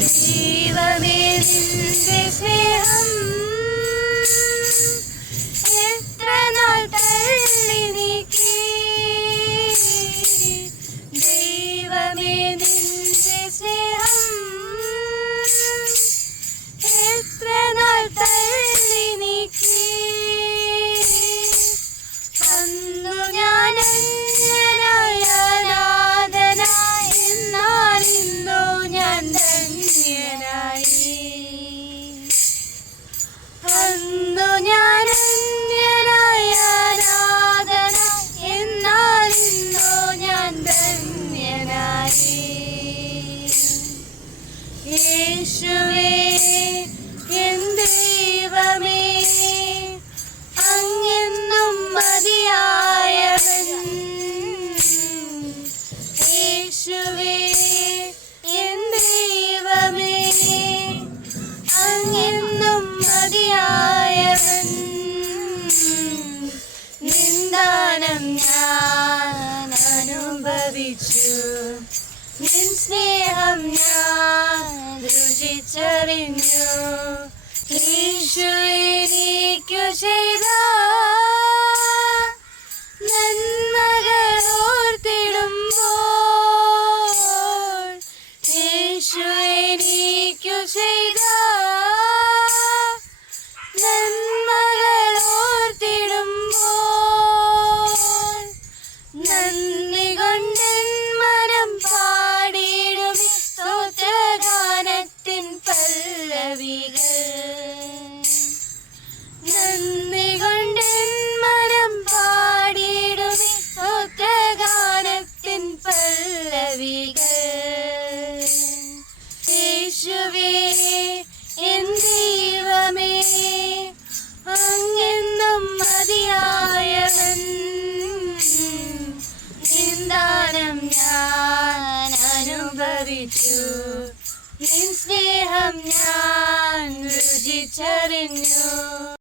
ദൈവമേ നിന്റെ സ്നേഹം എത്ര നാൾ തള്ളി നീക്കി. ദൈവമേ നിന്റെ സ്നേഹം എത്ര നാൾ തള്ളി നീക്കി. അന്നു ഞാൻ അന്യനായ അനാഥനായി, എന്നാൽ ഇന്നു ഞാൻ ധന്യനായി. അന്നു ഞാൻ അന്യനായ അനാഥനായി, എന്നാൽ ഇന്നു ഞാൻ ധന്യനായി. യേശുവേ എൻ ദൈവമേ, അങ്ങെന്നും മതിയായവൻ. യേശുവേ എൻ ദൈവമേ, അങ്ങെന്നും മതിയായവൻ. നിന്ദാനം ഞാൻ അനുഭവിച്ചു, നിൻ സ്നേഹം ഞാൻ രുചിച്ചറിഞ്ഞു. യേശു എനിക്കു ചെയ്ത നന്മകൾ ഓർത്തിടുമ്പോൾ, യേശു എനിക്കു ചെയ്ത നന്മകൾ ഓർത്തിടുമ്പോൾ, നന്ദി കൊണ്ടെൻ മനം പാടിയിടും സ്തോത്രഗാനത്തിൻ പല്ലവികൾ. നന്ദി കൊണ്ടെൻ മനം പാടിയിടും സ്തോത്രഗാനത്തിൻ പല്ലവികൾ. യേശുവേ എൻ ദൈവമേ, അങ്ങെന്നും മതിയായവൻ. നിന്ദാനം ഞാൻ അനുഭവിച്ചു, നിൻ സ്നേഹം ഞാൻ രുചിച്ചറിഞ്ഞു.